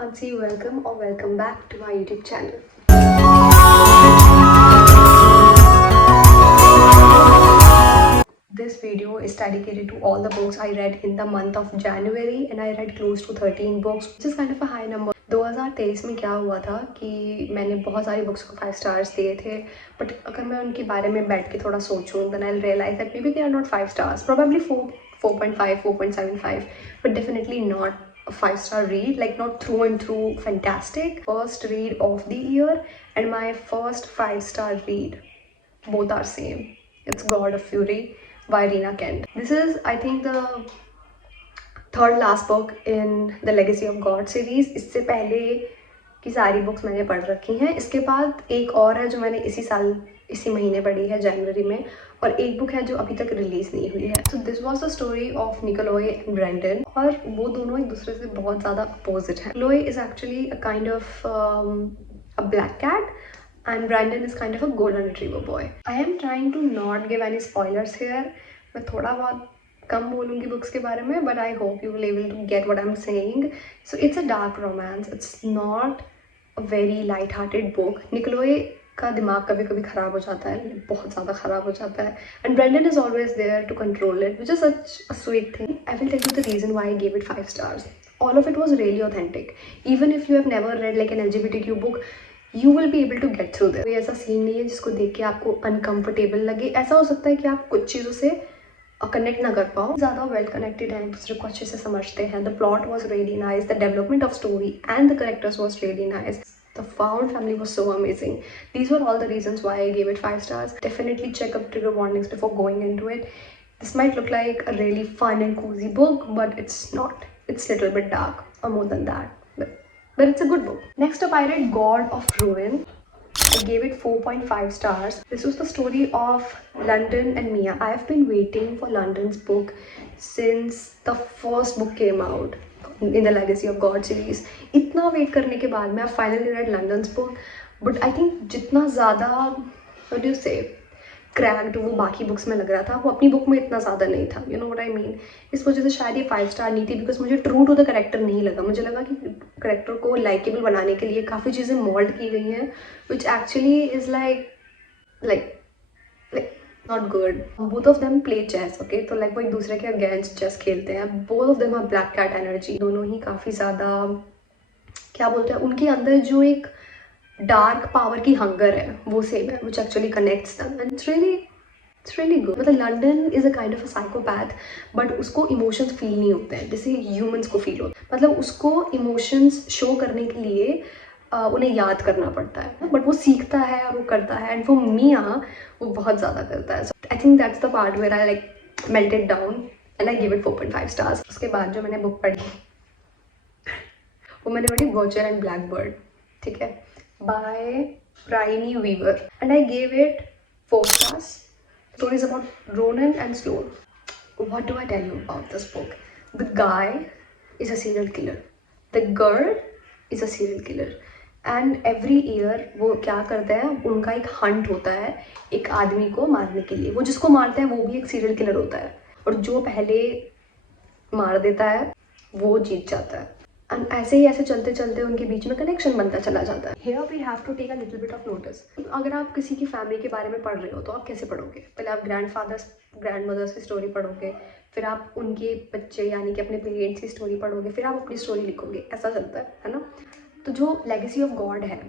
Mansi, welcome or welcome back to my YouTube channel. This video is dedicated to all the books I read in the month of January and I read close to 13 books, which is kind of a high number. 2023 में क्या हुआ था कि मैंने बहुत सारी books को 5 stars दिए थे, बट अगर मैं उनके बारे में बैठ के थोड़ा सोचूं then I'll realize that maybe they are not 5 stars, probably 4.5, 4.75, but definitely not a 5-star read, like not through and through fantastic. First read of the year and my first 5-star read, both are same. It's God of Fury by Rina Kent. This is, I think, the third last book in the Legacy of God series. इससे पहले की सारी books मैंने पढ़ रखी हैं. इसके बाद एक और है जो मैंने इसी महीने पढ़ी है जनवरी में, और एक बुक है जो अभी तक रिलीज नहीं हुई है. So this was the story of Nikolai and Brendan, और वो दोनों एक दूसरे से बहुत ज़्यादा अपोजिट हैं. Nikolai is actually a kind of a black cat and Brandon is kind of a golden retriever boy. I am trying to not give any spoilers here. मैं थोड़ा बहुत कम बोलूँगी बुक्स के बारे में, but I hope you will able to get what I'm saying. So it's a dark romance. It's not a very light-hearted book. निकोलोए का दिमाग कभी कभी ख़राब हो जाता है, बहुत ज़्यादा ख़राब हो जाता है, and Brandon is always there to control it, which is such a sweet thing. I will tell you the reason why I gave it 5 stars. All of it was really authentic. Even if you have never read like an LGBTQ book, you will be able to get through this. कोई ऐसा scene नहीं है जिसको देख के आपको uncomfortable लगे. ऐसा हो सकता है कि आप कुछ चीज़ों से कनेक्ट ना कर पाओ. ज़्यादा वेल कनेक्टेड हैं, एक दूसरे को अच्छे से समझते हैं. The plot was really nice, the development of story and the characters was really nice. The found family was so amazing. These were all the reasons why I gave it 5 stars. Definitely check up trigger warnings before going into it. This might look like a really fun and cozy book, but it's not. It's a little bit dark, or more than that. But it's a good book. Next up, I read God of Ruin. I gave it 4.5 stars. This was the story of London and Mia. I have been waiting for London's book since the first book came out in the Legacy of God series. इतना wait करने के बाद मैं finally read London's book, but I think जितना ज़्यादा what do you say cracked वो बाकी books में लग रहा था, वो अपनी बुक में इतना ज़्यादा नहीं था. You know what I mean. इस वजह से शायद ये 5 स्टार नहीं थी, बिकॉज मुझे ट्रू टू द करेक्टर नहीं लगा. मुझे लगा कि करेक्टर को लाइकेबल बनाने के लिए काफ़ी चीज़ें मोल्ड की गई हैं, which actually is like not good. Both of them play chess, okay. तो लाइक वो एक दूसरे के अगेंस्ट चेस खेलते हैं. Both of them are black cat energy. दोनों ही काफ़ी ज़्यादा क्या बोलते हैं, उनके अंदर जो एक डार्क पावर की हंगर है वो सेम है, which actually connects them, and it's really good. मतलब Landon is a kind of a psychopath, but उसको इमोशंस फील नहीं होते हैं जैसे ह्यूमंस को फील होते हैं. मतलब उसको इमोशंस शो करने के लिए उन्हें याद करना पड़ता है, बट वो सीखता है और वो करता है. एंड फॉर मिया वो बहुत ज़्यादा करता है. So I think that's the part where I like melted down and I give it 4.5 stars. उसके बाद जो मैंने बुक पढ़ी वो मैंने पढ़ी वर्चर एंड ब्लैक बर्ड, ठीक है, by Bryony Weaver, and I gave it 4 stars. Story is about Ronan and Sloan. What do I tell you about this book? The guy is a serial killer. The girl is a serial killer. And every year वो क्या करते हैं, उनका एक Hunt होता है एक आदमी को मारने के लिए. वो जिसको मारता है वो भी एक सीरियल किलर होता है, और जो पहले मार देता है वो जीत जाता है. एंड ऐसे चलते चलते उनके बीच में कनेक्शन बनता चला जाता है. Here we have to take a little bit of notice. अगर आप किसी की फैमिली के बारे में पढ़ रहे हो तो आप कैसे पढ़ोगे? पहले आप ग्रैंड मदर्स की स्टोरी पढ़ोगे, फिर आप उनके बच्चे यानी कि अपने पेरेंट्स की स्टोरी पढ़ोगे, फिर आप अपनी स्टोरी लिखोगे. ऐसा चलता है ना. तो जो लेगेसी ऑफ गॉड है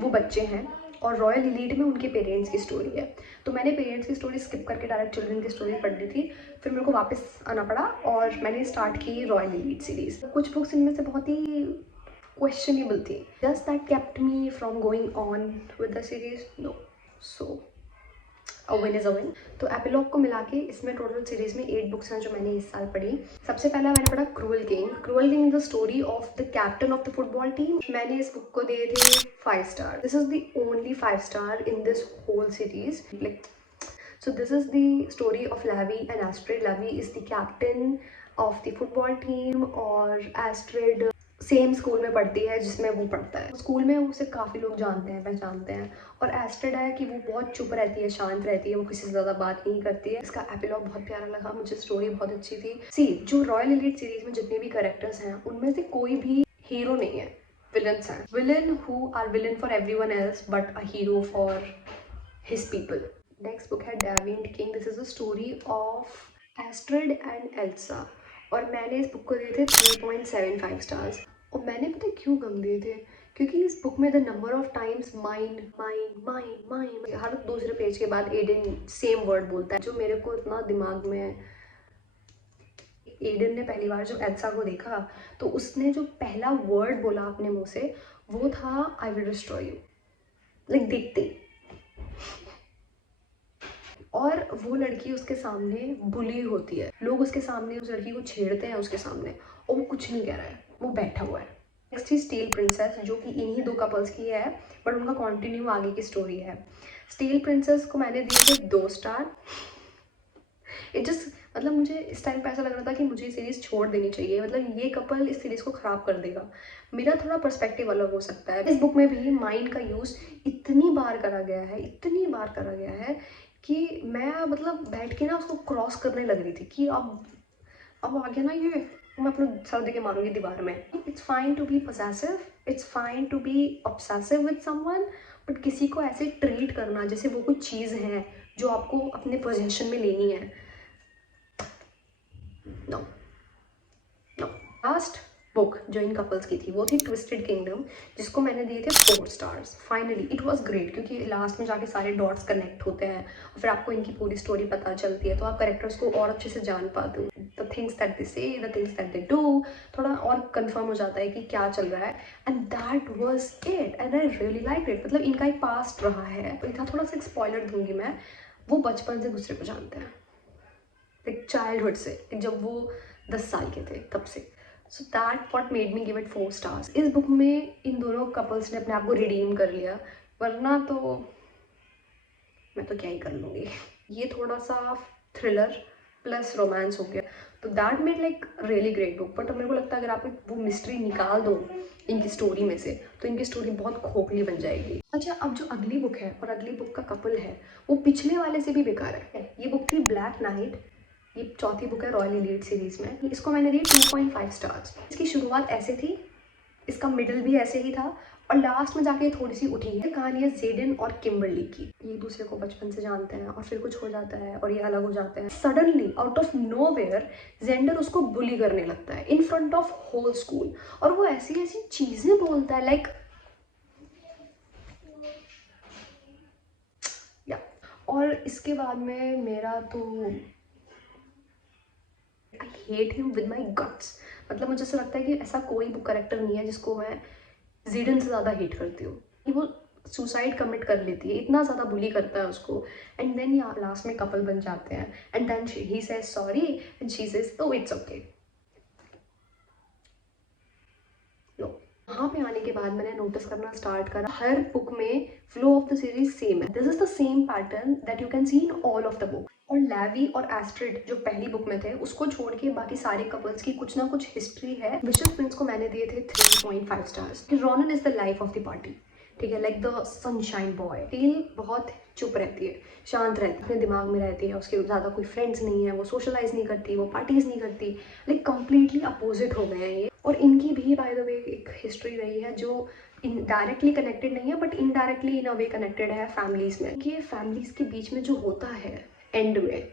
वो बच्चे हैं, और रॉयल एलीट में उनके पेरेंट्स की स्टोरी है. तो मैंने पेरेंट्स की स्टोरी स्किप करके डायरेक्ट चिल्ड्रन की स्टोरी पढ़ ली थी. फिर मेरे को वापस आना पड़ा और मैंने स्टार्ट की रॉयल एलीट सीरीज. कुछ बुक्स इनमें से बहुत ही क्वेश्चनेबल थी. Just that kept me from going on with the series. No, so a win is a win. तो एपिलॉग को मिला के इसमें टोटल सीरीज में 8 बुक्स हैं जो मैंने इस साल पढ़ी. सबसे पहला मैंने पढ़ा cruel king. Cruel king is the story of the captain of the football team. मैंने इस बुक को दिए थे 5 star. This is the only 5 star in this whole series. Like so this is the story of Lavi and Astrid. Lavi is the captain of the football team, और Astrid same school में पढ़ती है जिसमें वो पढ़ता है. School में उसे काफ़ी लोग जानते हैं, पहचानते हैं. और एस्ट्रिड है कि वो बहुत चुप रहती है, शांत रहती है, वो किसी से ज़्यादा बात नहीं करती है. इसका एपिलॉग बहुत प्यारा लगा मुझे. स्टोरी बहुत अच्छी थी. सी जो रॉयल एलीट सीरीज में जितने भी कैरेक्टर्स हैं उनमें से कोई भी हीरो नहीं है. विलन्स हैं, villain who are villain for everyone else but a hero for his people. Next book है Deviant King. This is a story of Astrid and Elsa और मैंने इस बुक को दिए थे 3.75 स्टार्स। और मैंने पता है क्यों कम दिए थे, क्योंकि इस बुक में the number of times mind mind mind mind हर दूसरे पेज के बाद एडन सेम वर्ड बोलता है, जो मेरे को इतना दिमाग में। एडन ने पहली बार जब एल्सा को देखा तो उसने जो पहला वर्ड बोला अपने मुंह से वो था I will destroy you, like देखते ही। और वो लड़की उसके सामने बुली होती है, लोग उसके सामने उस लड़की को छेड़ते हैं उसके सामने और वो कुछ नहीं कह रहा है, वो बैठा हुआ है। नेक्स्ट थी स्टील प्रिंसेस, जो कि इन्हीं दो कपल्स की है बट उनका कंटिन्यू आगे की स्टोरी है। स्टील प्रिंसेस को मैंने दिए थे 2 स्टार। इट जस्ट मतलब मुझे इस टाइम पे ऐसा लग रहा था कि मुझे ये सीरीज़ छोड़ देनी चाहिए, मतलब ये कपल इस सीरीज़ को ख़राब कर देगा। मेरा थोड़ा पर्सपेक्टिव अलग हो सकता है। इस बुक में भी माइंड का यूज़ इतनी बार करा गया है, इतनी बार करा गया है कि मैं मतलब बैठ के ना उसको क्रॉस करने लग रही थी कि अब आ गया ना ये, मैं अपना सर दे के मारूंगी दीवार में। It's fine to be possessive, it's fine to be obsessive with someone, but किसी को ऐसे ट्रीट करना जैसे वो कुछ चीज़ है जो आपको अपने पोजेशन में लेनी है, नो नो। लास्ट बुक जो इन कपल्स की थी वो थी ट्विस्टेड किंगडम, जिसको मैंने दिए थे 4 stars. Finally it was great, क्योंकि लास्ट में जाके सारे डॉट्स कनेक्ट होते हैं और फिर आपको इनकी पूरी स्टोरी पता चलती है, तो आप कैरेक्टर्स को और अच्छे से जान पाते हो। द थिंग्स दैट दे से, the things that they do, थोड़ा और कंफर्म हो जाता है कि क्या चल रहा है। And that was it and I really like it. मतलब इनका एक पास्ट रहा है, तो इनका थोड़ा सा एक स्पॉइलर दूंगी मैं। वो बचपन से दूसरे को जानते हैं, लाइक चाइल्डहुड से, जब वो 10 साल के थे तब से। So that what made me give it 4 stars. इस बुक में इन दोनों कपल्स ने अपने आप को रिडीम कर लिया, वरना तो मैं तो क्या ही कर लूँगी। ये थोड़ा सा थ्रिलर प्लस रोमांस हो गया, तो that made like really great book. But मेरे को लगता है अगर आप वो मिस्ट्री निकाल दो इनकी स्टोरी में से तो इनकी स्टोरी बहुत खोखली बन जाएगी। अच्छा, अब जो अगली बुक है और अगली बुक का कपल है वो पिछले वाले से भी बेकार है। ये बुक थी ब्लैक नाइट, ये चौथी बुक है रॉयल एलिट सीरीज में। इसको मैंने दी 2.5 स्टार्स। इसकी शुरुआत ऐसे थी, इसका मिडल भी ऐसे ही था और लास्ट में जाके थोड़ी सी उठी है। कहानी है जेडन और किम्बरली की। ये दूसरे को बचपन से जानते हैं और फिर कुछ हो जाता है और ये अलग हो जाते हैं। सडनली आउट ऑफ नोवेयर जेंडर उसको बुली करने लगता है in front of whole school, और वो ऐसी ऐसी चीजें बोलता है लाइक या। और इसके बाद में मेरा तो I hate him with my guts. मतलब मुझे ऐसा लगता है कि ऐसा कोई बुक करेक्टर नहीं है जिसको मैं जीडन से ज़्यादा हेट करती हूँ। कि वो सुसाइड कमिट कर लेती है, इतना ज़्यादा बुली करता है उसको, एंड देन लास्ट में कपल बन जाते हैं and then he says sorry and she says oh it's okay. वहाँ पे आने के बाद मैंने नोटिस करना स्टार्ट करा हर बुक में flow of the series same है। This is the same pattern that you can see in all of the book. और लैवी और एस्ट्रिड जो पहली बुक में थे उसको छोड़ के बाकी सारे कपल्स की कुछ ना कुछ हिस्ट्री है। विशेस प्रिंस को मैंने दिए थे 3.5 stars. Ronan is the life of the party, ठीक है, like the sunshine boy. Teal बहुत चुप रहती है, शांत रहती है, अपने दिमाग में रहती है, उसके ज़्यादा कोई फ्रेंड्स नहीं है, वो सोशलाइज नहीं करती, वो पार्टीज नहीं करती, लाइक कंप्लीटली अपोजिट हो गए हैं ये। और इनकी भी बाय द वे एक हिस्ट्री रही है जो डायरेक्टली कनेक्टेड नहीं है but indirectly in a way connected है फैमिलीज में। कि फैमिलीज के बीच में जो होता है एंड में,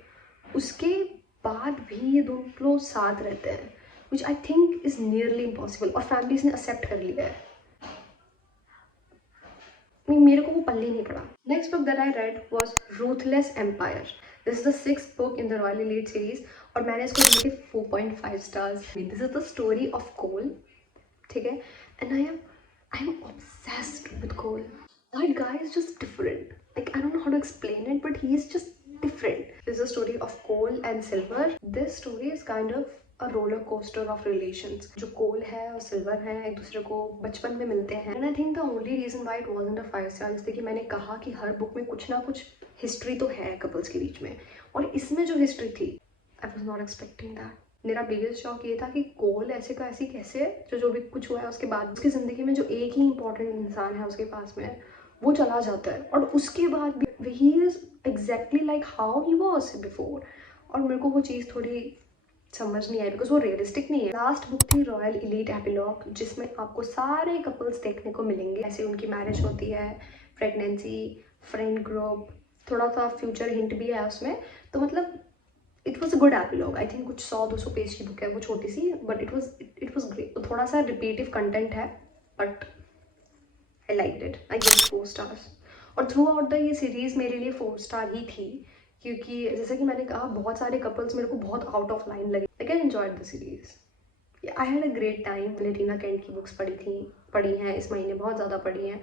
उसके बाद भी ये दोनों लोग साथ रहते हैं, which I think is nearly impossible, और फैमिलीज ने एक्सेप्ट कर लिया है। मेरे को वो पल्ले नहीं पड़ा। Next book that I read was Ruthless Empire. This is the 6th book in the Royal Elite series और मैंने इसको दिए थे 4.5 stars. This is the story of Cole, ठीक है, and I am obsessed with Cole. That guy is just different, like I don't know how to explain it but he is just different. This is a story of coal and silver. This story is kind of a roller coaster of relations. जो कोल है और silver है एक दूसरे को बचपन में मिलते हैं, and I think the only reason why it wasn't a 5 star is कि मैंने कहा कि हर बुक में कुछ ना कुछ हिस्ट्री तो है कपल्स के बीच में, और इसमें जो हिस्ट्री थी I was not expecting that. मेरा बिगेस्ट शॉक ये था कि कोल ऐसे का ऐसी कैसे जो भी कुछ हुआ है उसके बाद उसकी ज़िंदगी में जो एक ही इंपॉर्टेंट इंसान है उसके पास में वो चला जाता है, और उसके बाद he is exactly like how he was before. और मेरे को वो चीज़ थोड़ी समझ नहीं आई बिकॉज वो रियलिस्टिक नहीं है। लास्ट बुक थी रॉयल इलीट एपिलॉग, जिसमें आपको सारे कपल्स देखने को मिलेंगे, ऐसे उनकी मैरिज होती है, प्रेगनेंसी, फ्रेंड ग्रुप, थोड़ा सा फ्यूचर हिंट भी है उसमें। तो मतलब it was a good epilogue. I think कुछ 100-200 पेज की बुक है वो, छोटी सी, बट इट वॉज ग्रेट। थोड़ा सा रिपीटिव कंटेंट है but I like it. I give 4 stars. और थ्रू आउट द ये सीरीज़ मेरे लिए 4 स्टार ही थी, क्योंकि जैसे कि मैंने कहा बहुत सारे कपल्स मेरे को बहुत आउट ऑफ लाइन लगे। I can enjoyed the series. I had a great time. मैंने टीना कैंट की बुक्स पढ़ी हैं इस महीने, बहुत ज़्यादा पढ़ी हैं।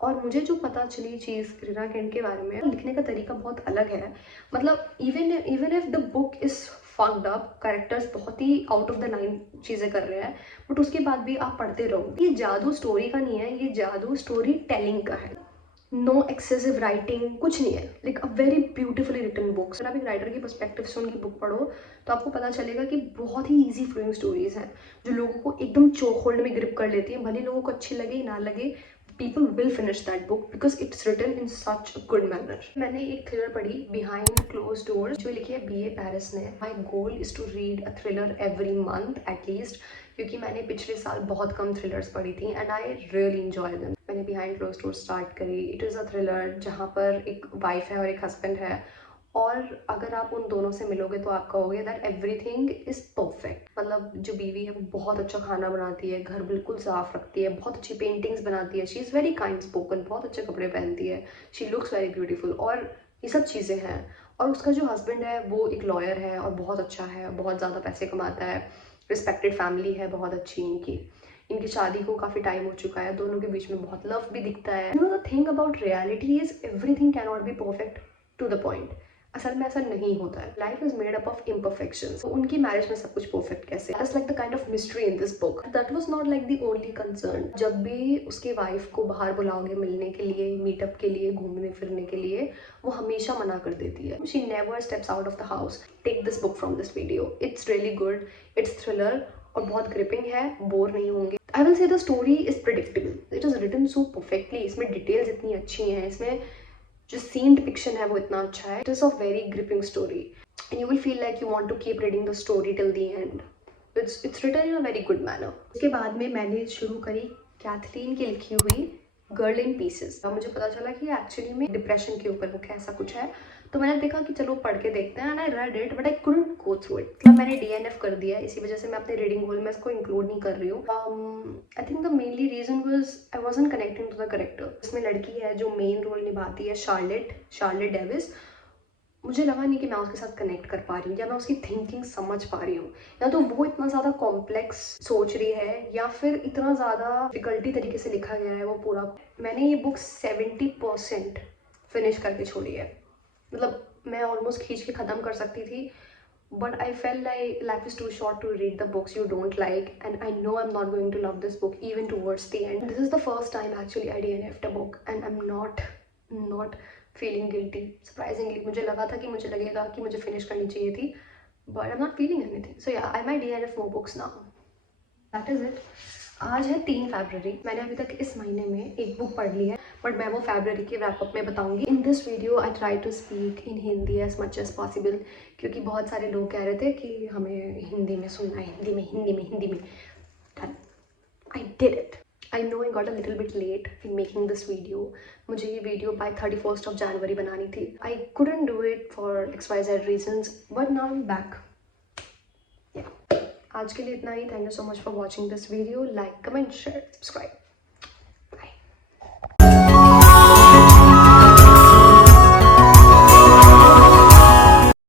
और मुझे जो पता चली चीज़ रीना कैंट के बारे में, लिखने का तरीका बहुत अलग है। मतलब even if the book is fucked up, characters बहुत ही आउट ऑफ द लाइन चीज़ें कर रहे हैं, बट उसके बाद भी आप पढ़ते रहो। ये जादू स्टोरी का नहीं है, ये जादू स्टोरी टेलिंग का है। नो एक्सेसिव राइटिंग, कुछ नहीं है। Like a very beautifully written books. अगर आप एक राइटर की पर्सपेक्टिव से उनकी बुक पढ़ो तो आपको पता चलेगा कि बहुत ही ईजी फ्लोइंग स्टोरीज हैं, जो लोगों को एकदम चोक होल्ड में ग्रिप कर लेती हैं। भले लोगों को अच्छी लगे ना लगे, people will finish that book because it's written in such a good manner. मैंने एक थ्रिलर पढ़ी, बिहाइंड क्लोज डोर्स, जो लिखी है B.A. पैरिस ने। My goal is to read a thriller every month at least, क्योंकि मैंने पिछले साल बहुत कम थ्रिलर्स पढ़ी थी and I really enjoy them. मैंने बिहाइंड क्लोज डोर्स स्टार्ट करी। इट इज़ अ थ्रिलर जहाँ पर एक वाइफ है और एक हस्बैंड है, और अगर आप उन दोनों से मिलोगे तो आप कहोगे दैट एवरीथिंग इज परफेक्ट। मतलब जो बीवी है वो बहुत अच्छा खाना बनाती है, घर बिल्कुल साफ रखती है, बहुत अच्छी पेंटिंग्स बनाती है, she is very kind spoken, बहुत अच्छे कपड़े पहनती है, शी लुक्स वेरी ब्यूटीफुल, और ये सब चीज़ें हैं। और उसका जो हस्बैंड है वो एक लॉयर है और बहुत अच्छा है, बहुत ज़्यादा पैसे कमाता है, रिस्पेक्टेड फैमिली है बहुत अच्छी इनकी शादी को काफ़ी टाइम हो चुका है, दोनों के बीच में बहुत लव भी दिखता है। You know the thing about reality is everything can not be perfect to the point. असल में ऐसा नहीं होता है। Life is made up of imperfections. तो उनकी मैरिज में सब कुछ परफेक्ट कैसे? That's like the kind of mystery in this book. That was not like the only concern. जब भी उसकी वाइफ को बाहर बुलाओगे मिलने के लिए, मीटअप के लिए, घूमने फिरने के लिए, वो हमेशा मना कर देती है। She never steps out of the house. Take this book from this video, it's really good, it's thriller और बहुत ग्रिपिंग है, बोर नहीं होंगे। I will say the story is predictable, it is written so perfectly. इसमें details इतनी अच्छी हैं, इसमें जो सीन डिपिक्शन है वो इतना अच्छा है। It is a very gripping story and you will feel like you want to keep reading the story till the end. It's written in a very good manner. उसके बाद में मैंने शुरू करी कैथलीन की लिखी हुई गर्ल इन पीसेस। मुझे पता चला कि एक्चुअली में डिप्रेशन के ऊपर बुक है, ऐसा कुछ है। तो मैंने देखा कि चलो पढ़ के देखते हैं, and I read it but I couldn't go through it. मतलब मैंने DNF कर दिया, इसी वजह से मैं अपने रीडिंग गोल में इसको इंक्लूड नहीं कर रही हूँ। I think the mainly reason was I wasn't connecting to the character. इसमें लड़की है जो मेन रोल निभाती है, शार्लेट डेविस। मुझे लगा नहीं कि मैं उसके साथ कनेक्ट कर पा रही हूँ या मैं उसकी थिंकिंग समझ पा रही हूँ, या तो वो इतना ज़्यादा कॉम्प्लेक्स सोच रही है या फिर इतना ज़्यादा डिफिकल्टी तरीके से लिखा गया है वो पूरा। मैंने ये बुक 70% फिनिश करके छोड़ी है। मतलब मैं ऑलमोस्ट खींच के ख़त्म कर सकती थी, but I fell like life is too short to read the books you don't like, and I know I am not going to love this book even towards the end. This is the first time actually I DNF'd a book and I am not feeling guilty. Surprisingly मुझे लगा था कि मुझे लगेगा कि मुझे finish करनी चाहिए थी, but I am not feeling anything. So yeah I might DNF more books now. That is it. आज है 3 फरवरी। मैंने अभी तक इस महीने में एक बुक पढ़ ली है, बट मैं वो फरवरी के रैपअप में बताऊंगी। In this video I try to speak in Hindi as much as possible, क्योंकि बहुत सारे लोग कह रहे थे कि हमें हिंदी में सुनना है, हिंदी में। I did it. I know I got a little bit late in making this video. मुझे ये video by 31st of January बनानी थी. I couldn't do it for XYZ reasons, but now I'm back. Yeah. आज के लिए इतना ही. Thank you so much for watching this video. Like, comment, share, subscribe.